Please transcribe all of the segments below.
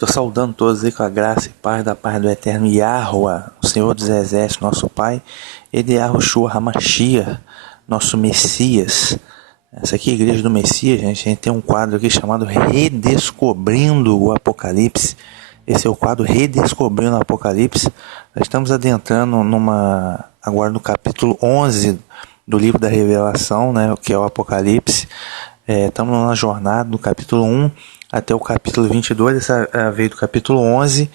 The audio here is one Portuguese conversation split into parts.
Estou saudando todos aí com a graça e paz da paz do eterno Yahuwah, o Senhor dos Exércitos, nosso Pai, e de Yahushua HaMashiach, nosso Messias. Essa aqui é a Igreja do Messias, gente. A gente tem um quadro aqui chamado Redescobrindo o Apocalipse. Esse é o quadro Redescobrindo o Apocalipse. Nós estamos adentrando agora no capítulo 11 do livro da Revelação, né, que é o Apocalipse. Estamos na jornada do capítulo 1 até o capítulo 22, essa veio do capítulo 11,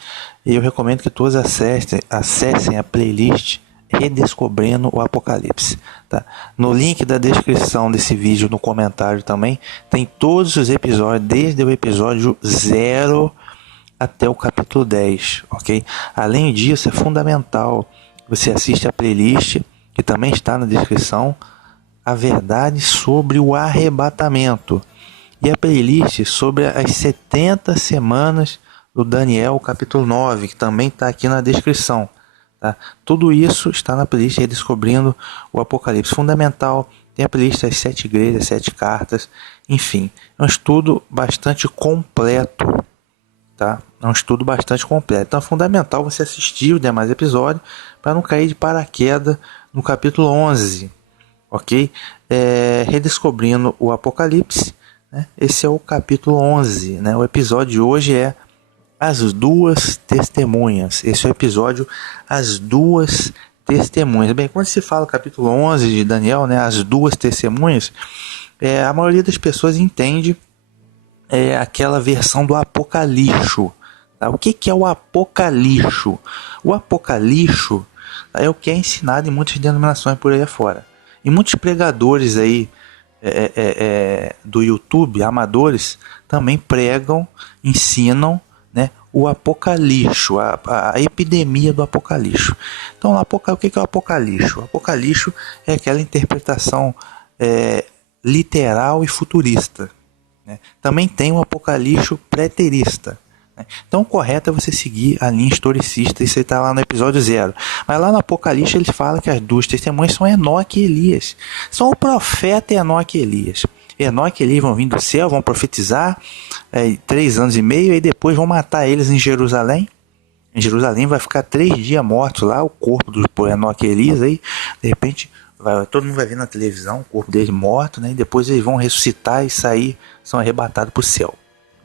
e eu recomendo que todos acessem a playlist Redescobrindo o Apocalipse. Tá? No link da descrição desse vídeo, no comentário também, tem todos os episódios, desde o episódio 0 até o capítulo 10, ok? Além disso, é fundamental você assiste a playlist, que também está na descrição, a verdade sobre o arrebatamento, e a playlist sobre as 70 semanas do Daniel, capítulo 9, que também está aqui na descrição. Tá? Tudo isso está na playlist Redescobrindo o Apocalipse. Fundamental, tem a playlist das 7 igrejas, 7 cartas, enfim. É um estudo bastante completo. Tá? É um estudo bastante completo. Então é fundamental você assistir os demais episódios para não cair de paraquedas no capítulo 11. Ok? Redescobrindo o Apocalipse. Esse é o capítulo 11, né? O episódio de hoje é As Duas Testemunhas. Esse é o episódio As Duas Testemunhas. Bem, quando se fala capítulo 11 de Daniel, né, As Duas Testemunhas, a maioria das pessoas entende aquela versão do Apocalixo. Tá? O que é o Apocalixo? O Apocalixo é o que é ensinado em muitas denominações por aí afora. E muitos pregadores aí do YouTube, amadores, também pregam, ensinam, né, o Apocalixo, a epidemia do Apocalixo. Então, o que é o Apocalixo? O Apocalixo é aquela interpretação literal e futurista. Né? Também tem o Apocalixo preterista. Então o correto é você seguir a linha historicista, isso está lá no episódio 0. Mas lá no Apocalipse ele fala que as duas testemunhas são Enoque e Elias. São o profeta Enoque e Elias. Enoque e Elias vão vir do céu, vão profetizar 3 anos e meio, e depois vão matar eles em Jerusalém. Em Jerusalém vai ficar 3 dias mortos lá, o corpo do Enoque e Elias, aí de repente todo mundo vai ver na televisão o corpo deles morto, né? E depois eles vão ressuscitar e sair, são arrebatados para o céu.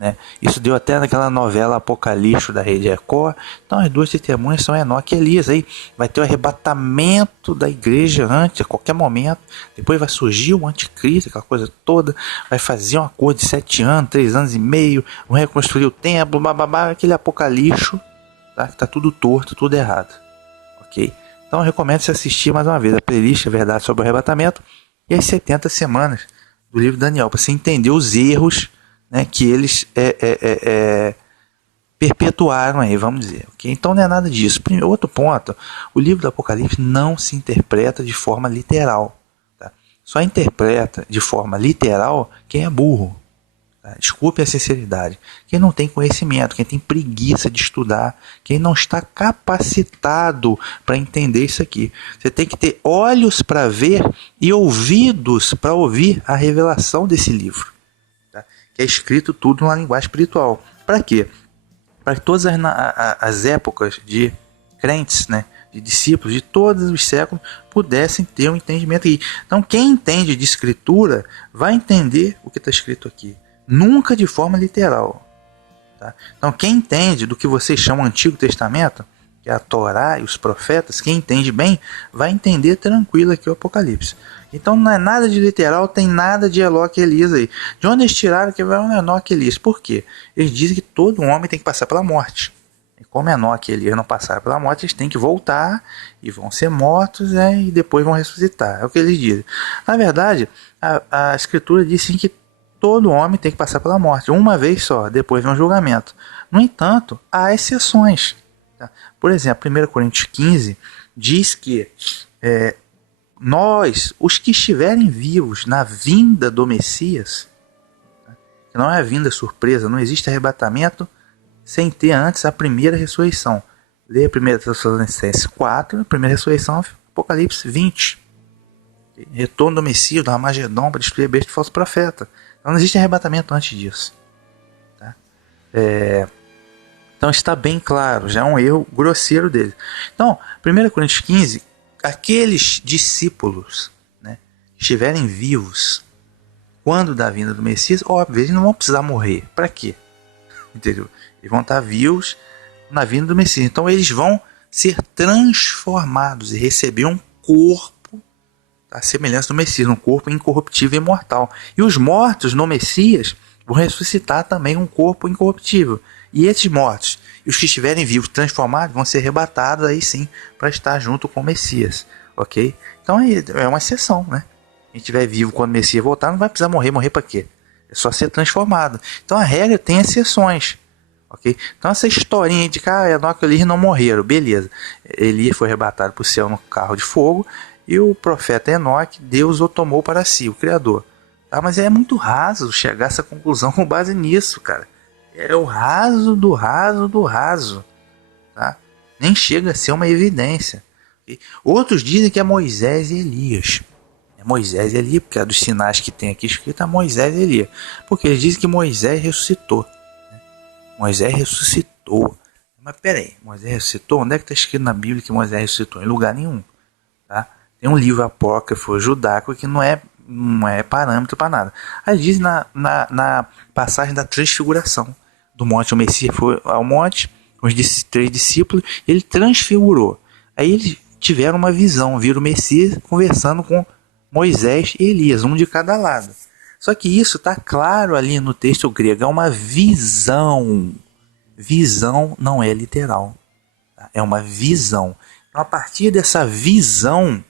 Né? Isso deu até naquela novela Apocalipse da Rede Record. Então as duas testemunhas são Enoque e Elias. Aí vai ter o arrebatamento da igreja antes, a qualquer momento. Depois vai surgir o anticristo, aquela coisa toda. Vai fazer um acordo de 7 anos, 3 anos e meio. Vão reconstruir o templo, bababá, aquele Apocalipse, tá? Que tá tudo torto, tudo errado. Ok? Então eu recomendo você assistir mais uma vez a playlist A Verdade sobre o Arrebatamento e as 70 semanas do livro de Daniel, para você entender os erros, né, que eles perpetuaram aí, vamos dizer. Okay? Então não é nada disso. Outro ponto, o livro do Apocalipse não se interpreta de forma literal. Tá? Só interpreta de forma literal quem é burro. Tá? Desculpe a sinceridade. Quem não tem conhecimento, quem tem preguiça de estudar, quem não está capacitado para entender isso aqui. Você tem que ter olhos para ver e ouvidos para ouvir a revelação desse livro. Que é escrito tudo numa linguagem espiritual. Para quê? Para que todas as épocas de crentes, né, de discípulos de todos os séculos pudessem ter um entendimento aí. Então quem entende de escritura vai entender o que está escrito aqui. Nunca de forma literal. Tá? Então quem entende do que vocês chamam Antigo Testamento, que é a Torá e os profetas, quem entende bem, vai entender tranquilo aqui o Apocalipse. Então não é nada de literal, tem nada de Enoque e Elias aí. De onde eles tiraram que vai um Enoque e Elias? Por quê? Eles dizem que todo homem tem que passar pela morte. E como Enoque e Elias não passaram pela morte, eles têm que voltar e vão ser mortos, e depois vão ressuscitar. É o que eles dizem. Na verdade, a Escritura diz sim que todo homem tem que passar pela morte, uma vez só, depois vem um julgamento. No entanto, há exceções. Tá? Por exemplo, 1 Coríntios 15 diz que nós, os que estiverem vivos na vinda do Messias, que não é a vinda surpresa, não existe arrebatamento sem ter antes a primeira ressurreição. Leia 1 Tessalonicenses 4, a primeira ressurreição, Apocalipse 20. Retorno do Messias, do Armagedon, para destruir a besta e falso profeta. Então não existe arrebatamento antes disso. Tá? Então está bem claro, já é um erro grosseiro dele. Então, 1 Coríntios 15, aqueles discípulos, né, que estiverem vivos quando da vinda do Messias, óbvio, eles não vão precisar morrer. Para quê? Entendeu? Eles vão estar vivos na vinda do Messias. Então eles vão ser transformados e receber um corpo à semelhança do Messias, um corpo incorruptível e imortal. E os mortos no Messias vão ressuscitar também um corpo incorruptível. E esses mortos, e os que estiverem vivos transformados, vão ser arrebatados aí sim para estar junto com o Messias. Ok? Então é uma exceção, né? Quem estiver vivo quando o Messias voltar não vai precisar morrer. Morrer para quê? É só ser transformado. Então a regra tem exceções. Okay? Então essa historinha de que Enoque e Elias não morreram, beleza. Elias foi arrebatado para o céu no carro de fogo e o profeta Enoque, Deus o tomou para si, o Criador. Tá? Mas é muito raso chegar a essa conclusão com base nisso, cara. É o raso do raso do raso. Tá? Nem chega a ser uma evidência. Okay? Outros dizem que é Moisés e Elias. É Moisés e Elias, porque é dos sinais que tem aqui escrito é Moisés e Elias. Porque eles dizem que Moisés ressuscitou. Moisés ressuscitou. Mas peraí, Moisés ressuscitou? Onde é que está escrito na Bíblia que Moisés ressuscitou? Em lugar nenhum. Tá? Tem um livro apócrifo judaico que não é parâmetro para nada. Aí diz na passagem da transfiguração do monte. O Messias foi ao monte com os 3 discípulos, ele transfigurou. Aí eles tiveram uma visão, viram o Messias conversando com Moisés e Elias, um de cada lado. Só que isso está claro ali no texto grego, é uma visão. Visão não é literal, tá? É uma visão. Então, a partir dessa visão,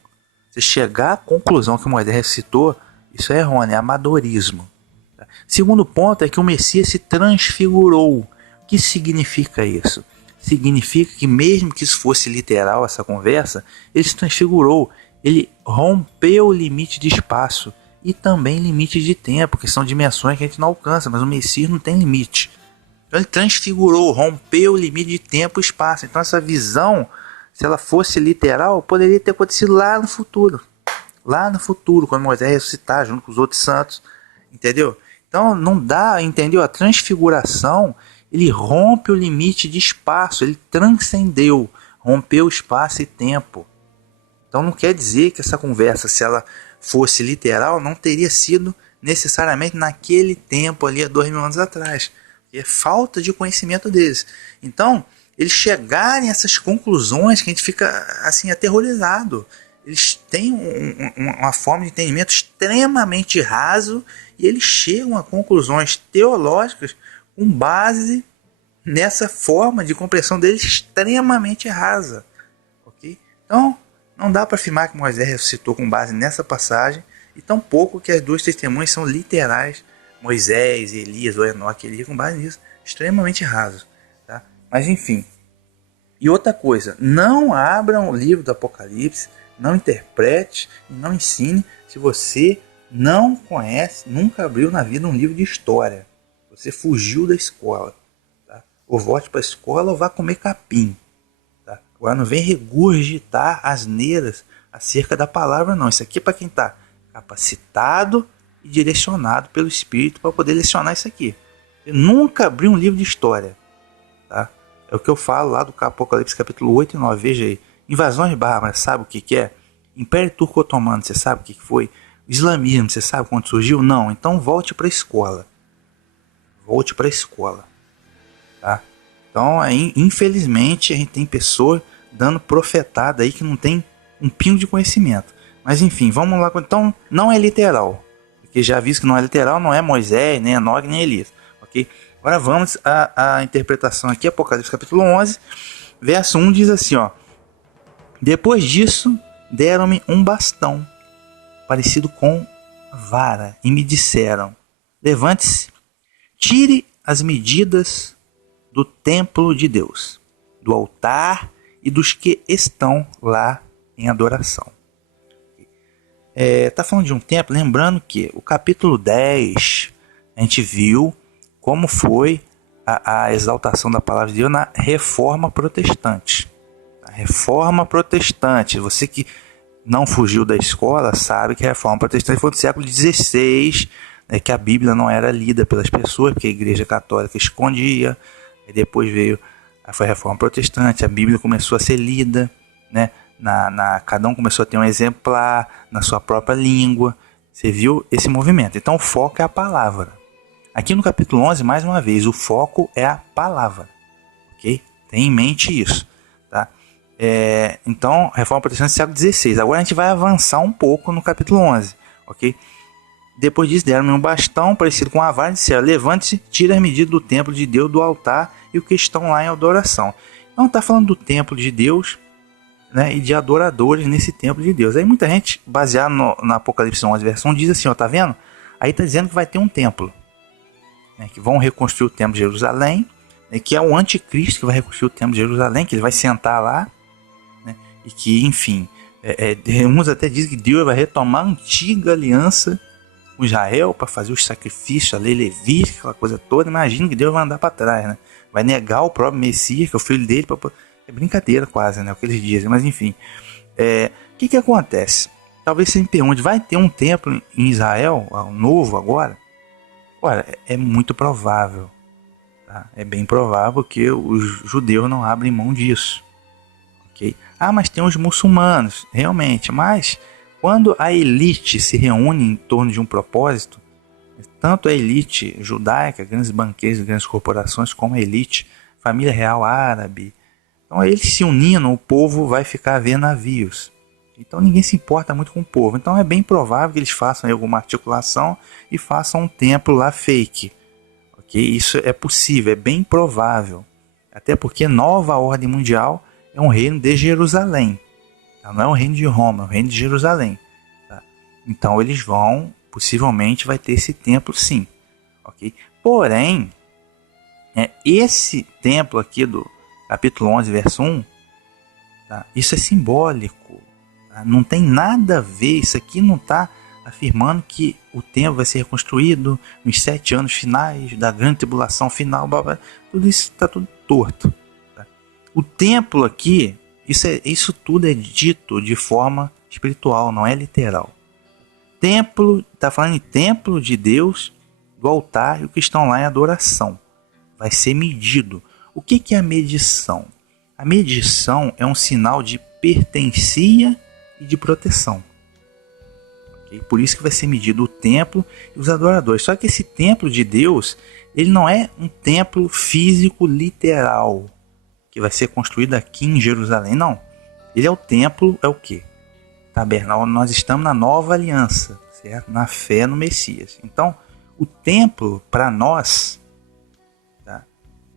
você chegar à conclusão que Moisés ressuscitou, isso é errôneo, é amadorismo. Tá? Segundo ponto é que o Messias se transfigurou. O que significa isso? Significa que mesmo que isso fosse literal, essa conversa, ele se transfigurou. Ele rompeu o limite de espaço e também limite de tempo, que são dimensões que a gente não alcança, mas o Messias não tem limite. Então ele transfigurou, rompeu o limite de tempo e espaço. Então essa visão, se ela fosse literal, poderia ter acontecido lá no futuro. Lá no futuro, quando Moisés ressuscitar junto com os outros santos. Entendeu? Então não dá, entendeu? A transfiguração, ele rompe o limite de espaço, ele transcendeu, rompeu espaço e tempo. Então não quer dizer que essa conversa, se ela fosse literal, não teria sido necessariamente naquele tempo ali, há 2000 anos atrás. É falta de conhecimento deles. Então, eles chegarem a essas conclusões que a gente fica assim aterrorizado. Eles têm uma forma de entendimento extremamente raso e eles chegam a conclusões teológicas com base nessa forma de compreensão deles extremamente rasa. Okay? Então, não dá para afirmar que Moisés ressuscitou com base nessa passagem e tampouco que as 2 testemunhas são literais. Moisés, Elias ou Enoque e Elias com base nisso, extremamente raso. Tá? Mas enfim. E outra coisa, não abram o livro do Apocalipse, não interprete, não ensine se você não conhece, nunca abriu na vida um livro de história. Você fugiu da escola. Tá? Ou volte para a escola ou vá comer capim. Tá? Agora não vem regurgitar asneiras acerca da palavra não. Isso aqui é para quem está capacitado e direcionado pelo Espírito para poder lecionar isso aqui. Você nunca abriu um livro de história. Tá? É o que eu falo lá do Apocalipse capítulo 8 e 9. Veja aí. Invasões bárbaras, sabe o que é? Império Turco-Otomano, você sabe o que foi? O islamismo, você sabe quando surgiu? Não. Então volte para a escola. Volte para a escola. Tá? Então, aí, infelizmente, a gente tem pessoas dando profetada aí que não tem um pingo de conhecimento. Mas enfim, vamos lá. Então, não é literal. Porque já visto que não é literal, não é Moisés, nem Enoque, nem Elias. Okay? Agora vamos à interpretação aqui, Apocalipse capítulo 11, verso 1 diz assim, ó. Depois disso, deram-me um bastão, parecido com vara, e me disseram, levante-se, tire as medidas do templo de Deus, do altar e dos que estão lá em adoração. Está falando de um templo, lembrando que o capítulo 10, a gente viu como foi a exaltação da palavra de Deus na Reforma Protestante. A Reforma Protestante, você que não fugiu da escola sabe que a Reforma Protestante foi do século XVI, né, que a Bíblia não era lida pelas pessoas, porque a Igreja Católica escondia, e depois veio Aí foi a Reforma Protestante, a Bíblia começou a ser lida, né? Cada um começou a ter um exemplar na sua própria língua. Você viu esse movimento. Então o foco é a palavra. Aqui no capítulo 11, mais uma vez, o foco é a palavra. Ok? Tenha em mente isso. Tá? Então, Reforma Protestante século XVI. Agora a gente vai avançar um pouco no capítulo 11. Ok? Depois disso, deram-me um bastão parecido com uma vara e disseram: levante-se, tire as medidas do templo de Deus, do altar e o que estão lá em adoração. Então está falando do templo de Deus, né, e de adoradores nesse templo de Deus. Aí muita gente, baseado no Apocalipse 11, verso 1, diz assim, ó, tá vendo? Aí está dizendo que vai ter um templo, né, que vão reconstruir o templo de Jerusalém, né, que é o anticristo que vai reconstruir o templo de Jerusalém, que ele vai sentar lá, né, e que, enfim, uns até dizem que Deus vai retomar a antiga aliança com Israel para fazer os sacrifícios, a lei levítica, aquela coisa toda. Imagina que Deus vai andar para trás, né? Vai negar o próprio Messias, que é o filho dele, é brincadeira quase, né? O que eles dizem, mas enfim. O que acontece? Talvez você me pergunte, vai ter um templo em Israel, novo agora? Olha, é muito provável. Tá? É bem provável que os judeus não abrem mão disso. Okay? Mas tem os muçulmanos, realmente. Mas quando a elite se reúne em torno de um propósito, tanto a elite judaica, grandes banqueiros, grandes corporações, como a elite, família real árabe, então eles se unindo, o povo vai ficar vendo navios. Então ninguém se importa muito com o povo. Então é bem provável que eles façam alguma articulação e façam um templo lá fake. Okay? Isso é possível, é bem provável. Até porque a nova ordem mundial é um reino de Jerusalém. Tá? Não é um reino de Roma, é um reino de Jerusalém. Tá? Então eles vão, possivelmente vai ter esse templo sim. Okay? Porém, esse templo aqui do capítulo 11, verso 1, tá? Isso é simbólico. Tá? Não tem nada a ver, isso aqui não está afirmando que o templo vai ser reconstruído nos 7 anos finais da grande tribulação final, blá, blá. Tudo isso está tudo torto. Tá? O templo aqui, isso tudo é dito de forma espiritual, não é literal. Templo, está falando em templo de Deus, do altar e o que estão lá em adoração. Vai ser medido. O que é a medição? A medição é um sinal de pertencia e de proteção. Okay? Por isso que vai ser medido o templo e os adoradores. Só que esse templo de Deus, ele não é um templo físico literal, que vai ser construído aqui em Jerusalém, não. Ele é o templo, é o quê? Tabernáculo. Nós estamos na nova aliança, certo? Na fé no Messias. Então, o templo para nós, tá?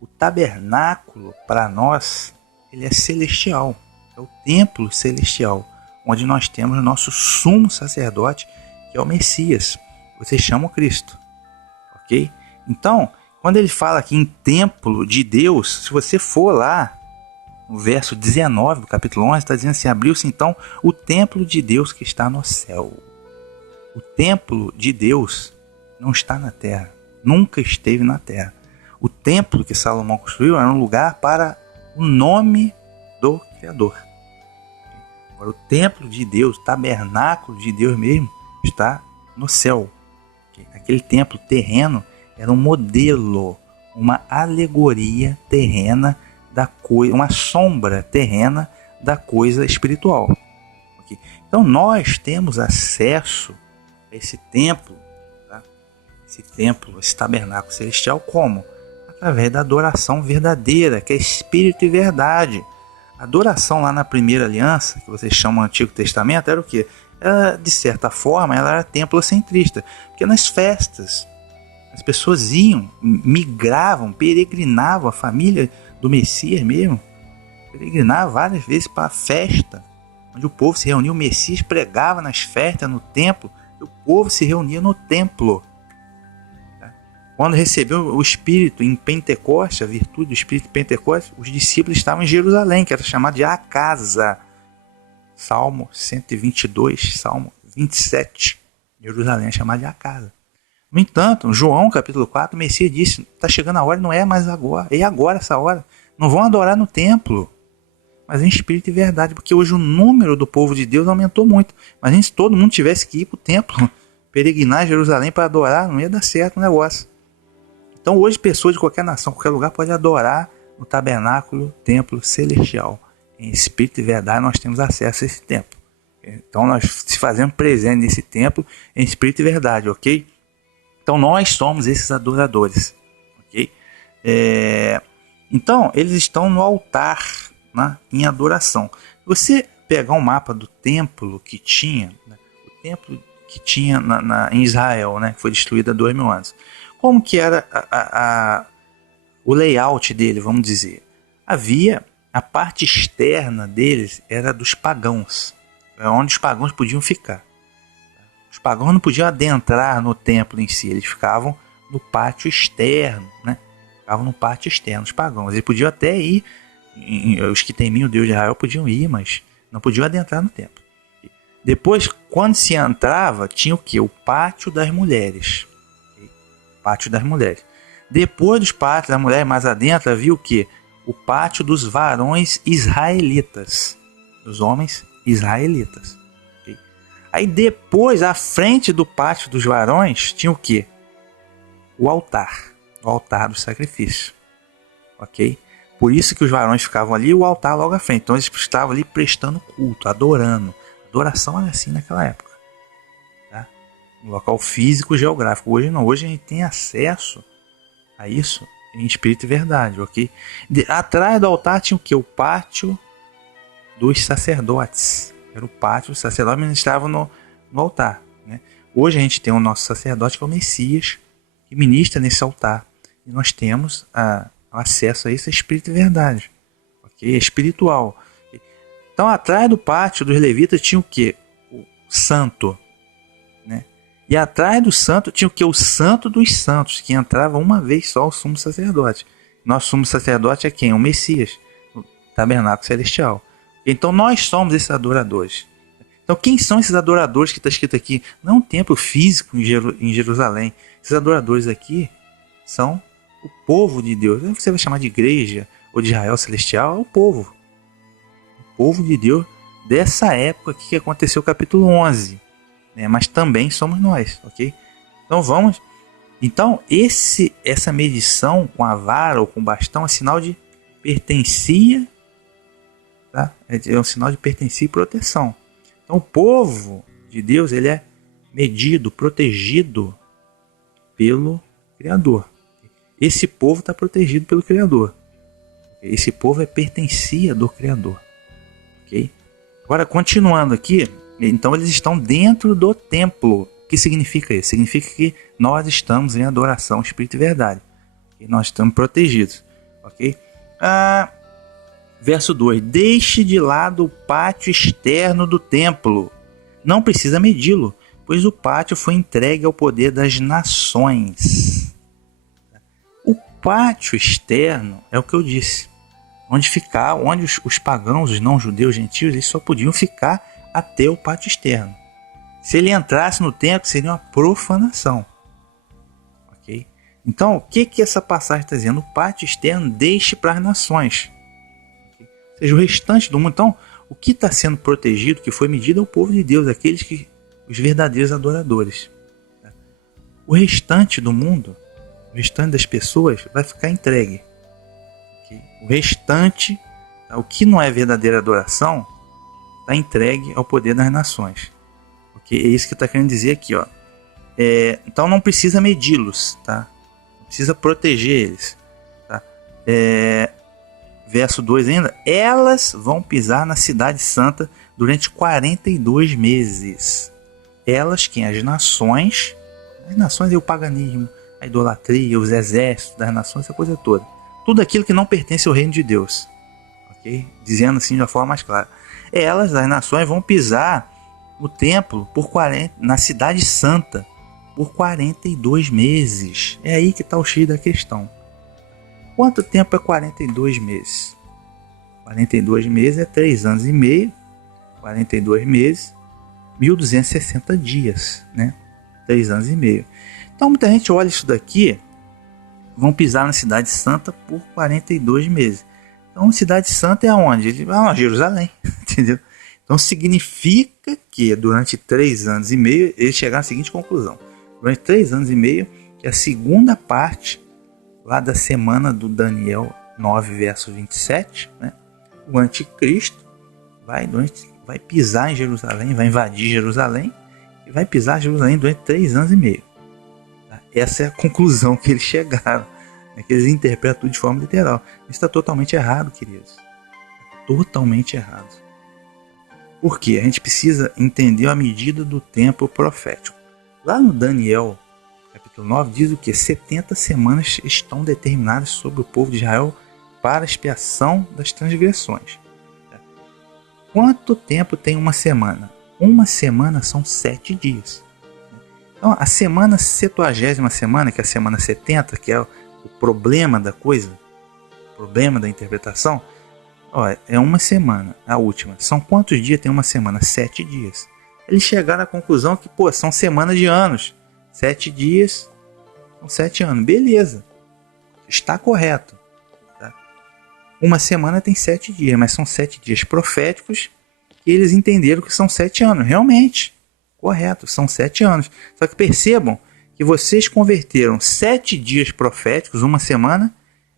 O tabernáculo para nós, ele é celestial. É o templo celestial, onde nós temos o nosso sumo sacerdote, que é o Messias. Vocês chamam Cristo. Ok? Então, quando ele fala aqui em templo de Deus, se você for lá, no verso 19 do capítulo 11, está dizendo assim: abriu-se então o templo de Deus que está no céu. O templo de Deus não está na terra, nunca esteve na terra. O templo que Salomão construiu era um lugar para o nome do Criador. Agora, o templo de Deus, o tabernáculo de Deus mesmo, está no céu. Aquele templo terreno era um modelo, uma alegoria terrena da coisa, uma sombra terrena da coisa espiritual. Okay? Então nós temos acesso a esse templo, tá? Esse templo, esse tabernáculo celestial, como? Através da adoração verdadeira, que é espírito e verdade. A adoração lá na primeira aliança, que vocês chamam Antigo Testamento, era o quê? Ela, de certa forma, ela era templocentrista, porque nas festas as pessoas iam, migravam, peregrinavam, a família do Messias mesmo, peregrinava várias vezes para a festa, onde o povo se reunia, o Messias pregava nas festas, no templo, e o povo se reunia no templo. Tá? Quando recebeu o Espírito em Pentecostes, a virtude do Espírito em Pentecostes, os discípulos estavam em Jerusalém, que era chamado de a casa. Salmo 122, Salmo 27, Jerusalém é chamado de a casa. No entanto, João capítulo 4, o Messias disse: está chegando a hora, não é mais agora, é agora essa hora. Não vão adorar no templo, mas em espírito e verdade, porque hoje o número do povo de Deus aumentou muito. Mas se todo mundo tivesse que ir para o templo, peregrinar em Jerusalém para adorar, não ia dar certo o negócio. Então hoje pessoas de qualquer nação, qualquer lugar, podem adorar no tabernáculo, templo celestial. Em espírito e verdade nós temos acesso a esse templo. Então nós se fazemos presente nesse templo em espírito e verdade, ok? Então nós somos esses adoradores, ok? Então eles estão no altar, né, em adoração. Você pegar um mapa do templo que tinha, né, o templo que tinha em Israel, né, que foi destruído há 2000 anos. Como que era o layout dele, vamos dizer? Havia a parte externa deles, era dos pagãos, onde os pagãos podiam ficar. Os pagãos não podiam adentrar no templo em si, eles ficavam no pátio externo, né? Ficavam no pátio externo, os pagãos. Eles podiam até ir, os que temiam o Deus de Israel podiam ir, mas não podiam adentrar no templo. Depois, quando se entrava, tinha o que? O pátio das mulheres. Pátio das mulheres. Depois dos pátios das mulheres, mais adentro, havia o que? O pátio dos varões israelitas. Dos homens israelitas. Okay? Aí depois, à frente do pátio dos varões, tinha o que? O altar. O altar do sacrifício. Ok? Por isso que os varões ficavam ali e o altar logo à frente. Então eles estavam ali prestando culto, adorando. Adoração era assim naquela época. Tá? No local físico geográfico. Hoje não. Hoje a gente tem acesso a isso em espírito e verdade, ok? Atrás do altar tinha o que? O pátio dos sacerdotes. Era o pátio, os sacerdotes ministravam no altar, né? Hoje a gente tem o nosso sacerdote, que é o Messias, que ministra nesse altar. E nós temos acesso a isso, a espírito e verdade, ok? É espiritual. Então, atrás do pátio dos levitas tinha o que? O santo, né? E atrás do santo tinha o que? O santo dos santos, que entrava uma vez só o sumo sacerdote. Nosso sumo sacerdote é quem? O Messias, o tabernáculo celestial. Então nós somos esses adoradores. Então quem são esses adoradores que está escrito aqui? Não é um templo físico em Jerusalém. Esses adoradores aqui são o povo de Deus. Você vai chamar de igreja ou de Israel celestial, é o povo. O povo de Deus dessa época que aconteceu o capítulo 11. Né? Mas também somos nós, ok? Então vamos. Então essa medição com a vara ou com o bastão é sinal de pertencia, tá? É um sinal de pertencia e proteção. Então o povo de Deus ele é medido, protegido pelo Criador. Esse povo está protegido pelo Criador. Esse povo é pertencia do Criador, ok? Agora continuando aqui. Então eles estão dentro do templo. O que significa isso? Significa que nós estamos em adoração, espírito e verdade. E nós estamos protegidos. Ok? Verso 2. Deixe de lado o pátio externo do templo. Não precisa medi-lo, pois o pátio foi entregue ao poder das nações. O pátio externo é o que eu disse. Onde os pagãos, os não-judeus, gentios, eles só podiam ficar até o pátio externo. Se ele entrasse no templo, seria uma profanação. Ok? Então, o que essa passagem está dizendo? O pátio externo deixe para as nações. Okay? Ou seja, o restante do mundo. Então, o que está sendo protegido, que foi medido, é o povo de Deus, os verdadeiros adoradores. O restante do mundo, o restante das pessoas, vai ficar entregue. Okay? O restante, o que não é verdadeira adoração, está entregue ao poder das nações. Okay? É isso que está querendo dizer aqui. Ó. Então não precisa medi-los. Tá? Não precisa proteger eles. Tá? Verso 2 ainda. Elas vão pisar na cidade santa durante 42 meses. Elas, quem? As nações. As nações é o paganismo, a idolatria, os exércitos das nações, essa coisa toda. Tudo aquilo que não pertence ao reino de Deus. Okay? Dizendo assim de uma forma mais clara. Elas, as nações, vão pisar no templo na cidade santa por 42 meses. É aí que está o X da questão. Quanto tempo é 42 meses? 42 meses é 3 anos e meio. 42 meses, 1.260 dias, né? 3 anos e meio. Então muita gente olha isso daqui, vão pisar na cidade santa por 42 meses. Então, Cidade Santa é aonde? Jerusalém, entendeu? Então, significa que durante 3 anos e meio, eles chegaram à seguinte conclusão. Durante 3 anos e meio, que a segunda parte lá da semana do Daniel 9, verso 27, né? O anticristo vai pisar em Jerusalém, vai invadir Jerusalém e vai pisar em Jerusalém durante 3 anos e meio. Tá? Essa é a conclusão que eles chegaram, né? Que eles interpretam tudo de forma literal. Isso está totalmente errado, queridos. Totalmente errado. Por quê? A gente precisa entender a medida do tempo profético. Lá no Daniel, capítulo 9, diz o que? 70 semanas estão determinadas sobre o povo de Israel para a expiação das transgressões. Quanto tempo tem uma semana? Uma semana são 7 dias. Então, a semana 70ª semana, que é a semana 70, que é o problema da coisa, o problema da interpretação, é uma semana, a última. São quantos dias tem uma semana? 7 dias. Eles chegaram à conclusão que, são semanas de anos. 7 dias são 7 anos. Beleza. Está correto. Tá? Uma semana tem 7 dias, mas são 7 dias proféticos que eles entenderam que são 7 anos. Realmente. Correto, são 7 anos. Só que percebam que vocês converteram 7 dias proféticos, uma semana,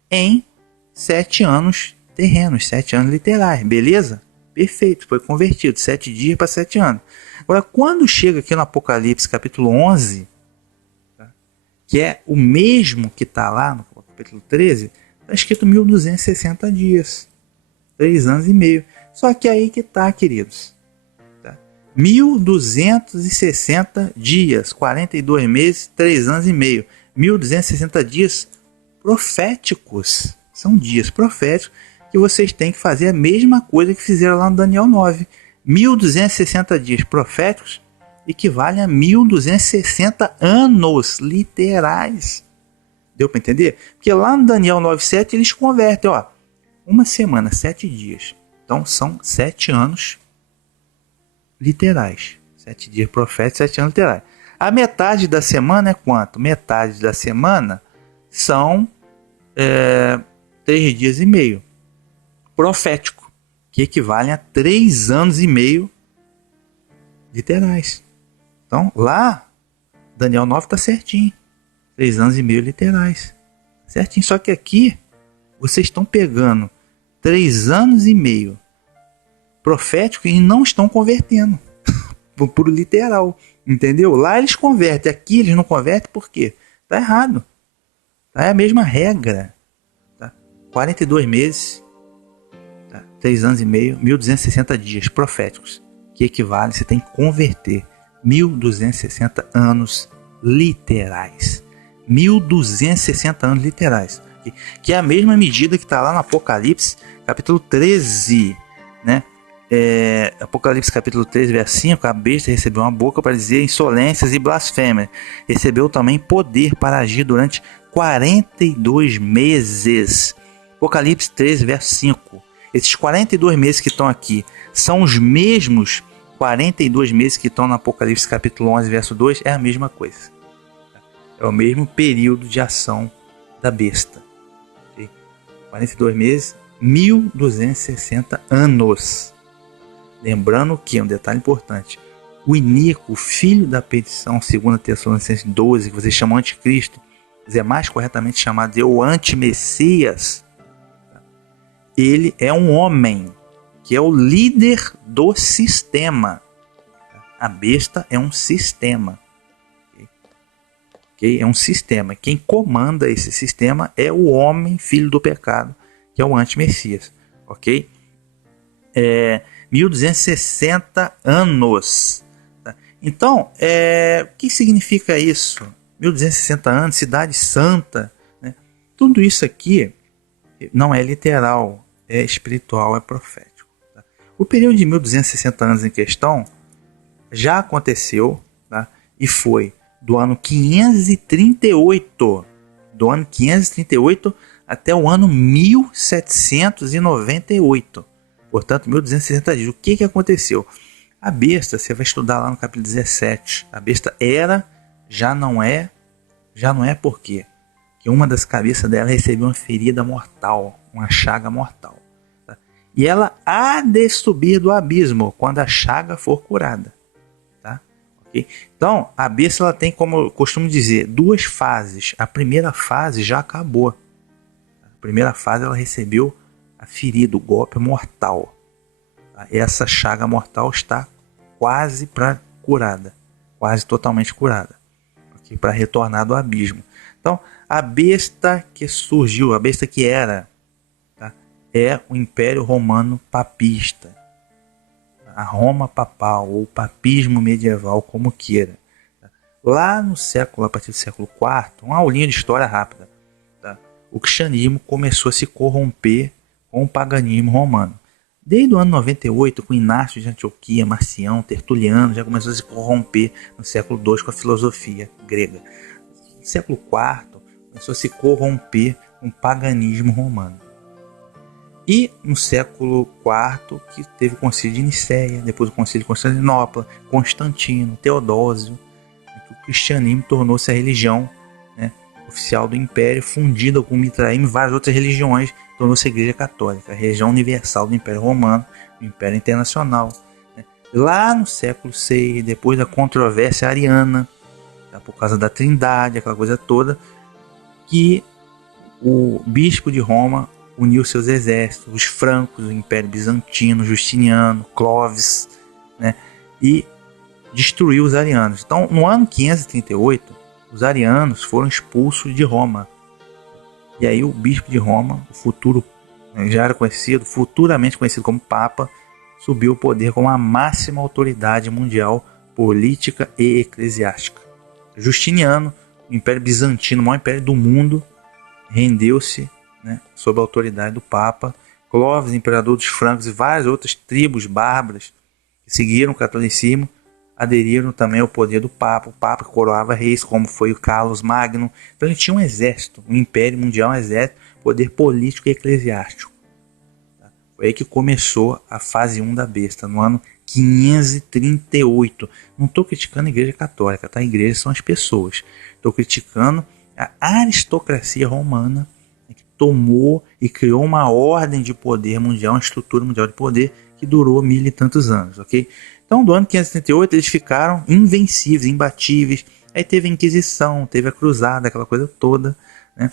em 7 anos terrenos, 7 anos literais, beleza? Perfeito, foi convertido, 7 dias para 7 anos. Agora, quando chega aqui no Apocalipse, capítulo 11, tá? Que é o mesmo que está lá no capítulo 13, está escrito 1260 dias, 3 anos e meio. Só que aí que está, queridos. Tá? 1260 dias, 42 meses, 3 anos e meio. 1260 dias proféticos. São dias proféticos que vocês têm que fazer a mesma coisa que fizeram lá no Daniel 9. 1260 dias proféticos equivalem a 1260 anos literais. Deu para entender? Porque lá no Daniel 9:7 eles convertem, uma semana, 7 dias. Então são 7 anos literais. 7 dias proféticos, 7 anos literais. A metade da semana é quanto? Metade da semana são 3 dias e meio. Profético, que equivale a 3 anos e meio literais. Então, lá, Daniel 9 está certinho. 3 anos e meio literais. Certinho. Só que aqui, vocês estão pegando 3 anos e meio profético e não estão convertendo por literal. Entendeu? Lá eles convertem. Aqui eles não convertem por quê? Está errado. Tá? É a mesma regra. Tá? 42 meses. 3 anos e meio, 1260 dias proféticos, que equivale, você tem que converter 1260 anos literais. 1260 anos literais, que é a mesma medida que está lá no Apocalipse, capítulo 13, né? Apocalipse capítulo 13, verso 5, a besta recebeu uma boca para dizer insolências e blasfêmias, recebeu também poder para agir durante 42 meses. Apocalipse 13, verso 5. Esses 42 meses que estão aqui são os mesmos 42 meses que estão no Apocalipse capítulo 11, verso 2, é a mesma coisa. É o mesmo período de ação da besta. 42 meses, 1260 anos. Lembrando que, um detalhe importante, o iníquo, o filho da perdição, segundo Tessalonicenses 12, que vocês chamam anticristo, mas é mais corretamente chamado de o antimessias, ele é um homem que é o líder do sistema. A besta é um sistema. Okay? É um sistema. Quem comanda esse sistema é o homem, filho do pecado, que é o antimessias. Ok? 1260 anos. Tá? Então, o que significa isso? 1260 anos, cidade santa. Né? Tudo isso aqui não é literal. É espiritual, é profético. Tá? O período de 1260 anos em questão já aconteceu, tá? E foi do ano 538, até o ano 1798, portanto 1260 dias. O que aconteceu? A besta, você vai estudar lá no capítulo 17, a besta já não é por quê? Que uma das cabeças dela recebeu uma ferida mortal, uma chaga mortal. Tá? E ela há de subir do abismo quando a chaga for curada. Tá? Okay? Então, a besta ela tem, como eu costumo dizer, 2 fases. A primeira fase já acabou. A primeira fase ela recebeu a ferida, o golpe mortal. Essa chaga mortal está quase curada, quase totalmente curada, okay? Para retornar do abismo. Então, a besta que surgiu, a besta que era, tá? É o Império Romano Papista, a Roma Papal ou papismo medieval, como queira. Lá no século, a partir do século IV, uma aulinha de história rápida, tá? O cristianismo começou a se corromper com o paganismo romano. Desde o ano 98, com Inácio de Antioquia, Marcião, Tertuliano, já começou a se corromper no século II com a filosofia grega. No século IV, começou a se corromper com o paganismo romano. E no século IV, que teve o concílio de Nicéia, depois o concílio de Constantinopla, Constantino, Teodósio, que o cristianismo tornou-se a religião, né, oficial do Império, fundida com o Mitraísmo e várias outras religiões, tornou-se a Igreja Católica, a religião universal do Império Romano, do Império Internacional. Né. Lá no século VI, depois da controvérsia ariana, tá, por causa da Trindade, aquela coisa toda, que o bispo de Roma uniu seus exércitos, os francos, o Império Bizantino, Justiniano, Clovis, né, e destruiu os arianos. Então, no ano 538, os arianos foram expulsos de Roma. E aí o bispo de Roma, o futuro, já era conhecido, futuramente conhecido como Papa, subiu ao poder como a máxima autoridade mundial política e eclesiástica. Justiniano, o Império Bizantino, o maior império do mundo, rendeu-se, né, sob a autoridade do Papa. Clovis, imperador dos francos, e várias outras tribos bárbaras que seguiram o catolicismo aderiram também ao poder do Papa. O Papa coroava reis, como foi o Carlos Magno. Então ele tinha um exército, um império mundial, um exército, poder político e eclesiástico. Foi aí que começou a fase 1 da besta, no ano 538. Não estou criticando a Igreja Católica, tá? A igreja são as pessoas. Estou criticando a aristocracia romana, que tomou e criou uma ordem de poder mundial, uma estrutura mundial de poder que durou 1000 e tantos anos, ok? Então, do ano 538, eles ficaram invencíveis, imbatíveis. Aí teve a Inquisição, teve a Cruzada, aquela coisa toda, né?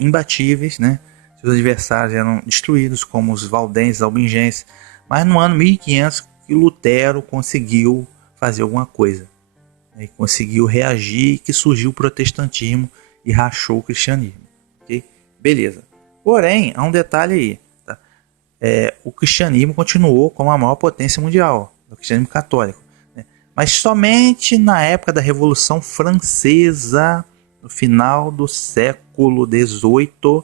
Imbatíveis, né? Seus adversários eram destruídos, como os valdenses, albingenses. Mas no ano 1500, que Lutero conseguiu fazer alguma coisa, né? Conseguiu reagir, e que surgiu o protestantismo e rachou o cristianismo, okay? Beleza. Porém, há um detalhe aí. O cristianismo continuou como a maior potência mundial, o cristianismo católico, né? Mas somente na época da Revolução Francesa, no final do século XVIII,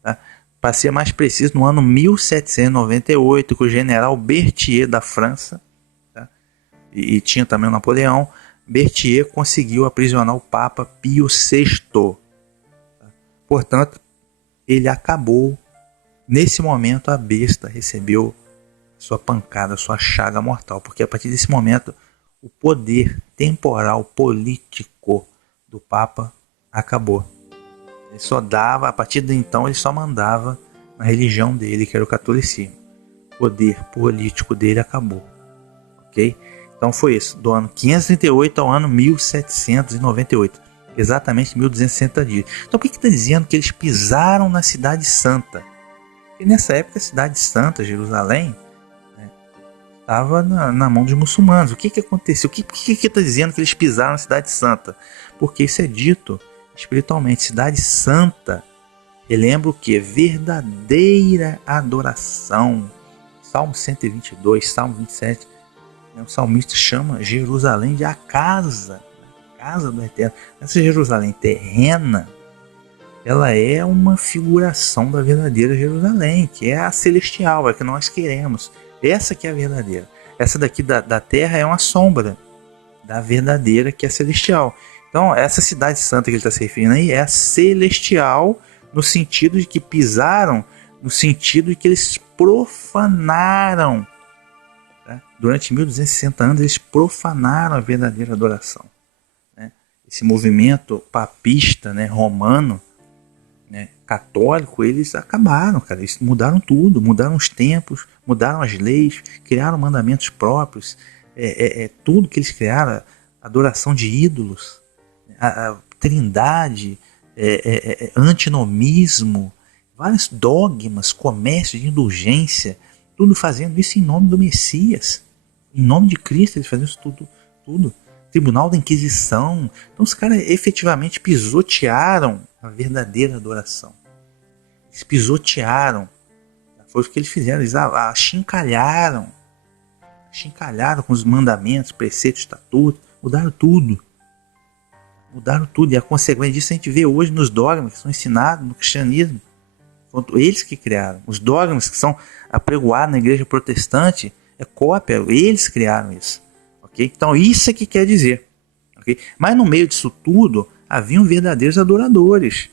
tá? Para ser mais preciso, no ano 1798, que o general Berthier da França, tá? e tinha também o Napoleão, Berthier conseguiu aprisionar o Papa Pio VI. Tá? Portanto, ele acabou. Nesse momento, a besta recebeu sua pancada, sua chaga mortal, porque a partir desse momento, o poder temporal político do Papa acabou. Ele só dava, a partir de então, ele só mandava na religião dele, que era o catolicismo. O poder político dele acabou, ok? Então foi isso, do ano 538 ao ano 1798, exatamente 1260 dias. Então o que está dizendo? Que eles pisaram na Cidade Santa. E nessa época a Cidade Santa, Jerusalém, né, estava na mão dos muçulmanos. O que aconteceu? O que está dizendo que eles pisaram na Cidade Santa? Porque isso é dito espiritualmente. Cidade Santa relembra o que? Verdadeira adoração. Salmo 122, Salmo 27, né, o salmista chama Jerusalém de a casa do Eterno. Essa Jerusalém terrena, ela é uma figuração da verdadeira Jerusalém, que é a celestial, é a que nós queremos. Essa que é a verdadeira. Essa daqui da terra é uma sombra da verdadeira, que é a celestial. Então, essa cidade santa que ele está se referindo aí é a celestial, no sentido de que pisaram, no sentido de que eles profanaram. Tá? Durante 1260 anos, eles profanaram a verdadeira adoração. Né? Esse movimento papista, né, romano, né, católico, eles acabaram, cara. Eles mudaram tudo, mudaram os tempos, mudaram as leis, criaram mandamentos próprios, tudo que eles criaram, adoração de ídolos, a trindade, antinomismo, vários dogmas, comércio de indulgência, tudo fazendo isso em nome do Messias, em nome de Cristo. Eles faziam isso tudo. Tribunal da Inquisição. Então os caras efetivamente pisotearam a verdadeira adoração. Eles pisotearam. Foi o que eles fizeram. Eles achincalharam com os mandamentos, preceitos, estatutos. Mudaram tudo. E a consequência disso a gente vê hoje nos dogmas que são ensinados no cristianismo. Foram eles que criaram. Os dogmas que são apregoados na igreja protestante é cópia. Eles criaram isso. Okay? Então isso é que quer dizer. Okay? Mas no meio disso tudo, haviam verdadeiros adoradores.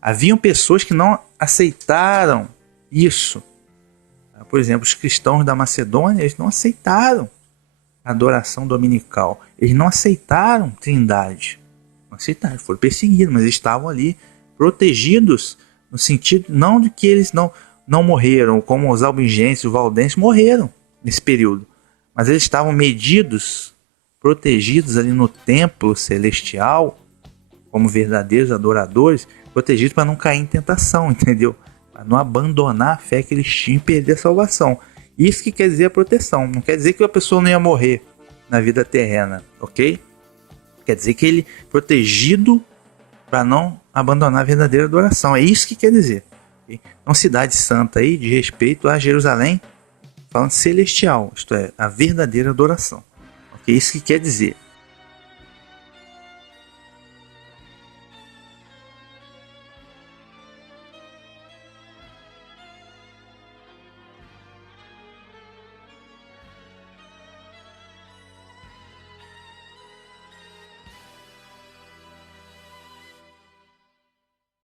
Haviam pessoas que não aceitaram isso. Por exemplo, os cristãos da Macedônia, eles não aceitaram a adoração dominical. Eles não aceitaram trindade. Não aceitaram, foram perseguidos, mas eles estavam ali protegidos, no sentido não de que eles não morreram, como os albigenses, os valdenses morreram nesse período. Mas eles estavam medidos, protegidos ali no templo celestial, como verdadeiros adoradores, protegidos para não cair em tentação, entendeu? Para não abandonar a fé que eles tinham e perder a salvação. Isso que quer dizer a proteção. Não quer dizer que a pessoa não ia morrer na vida terrena, ok? Quer dizer que ele protegido para não abandonar a verdadeira adoração. É isso que quer dizer. Okay? Então, cidade santa aí, de respeito a Jerusalém, falando celestial, isto é, a verdadeira adoração. Okay? Isso que quer dizer.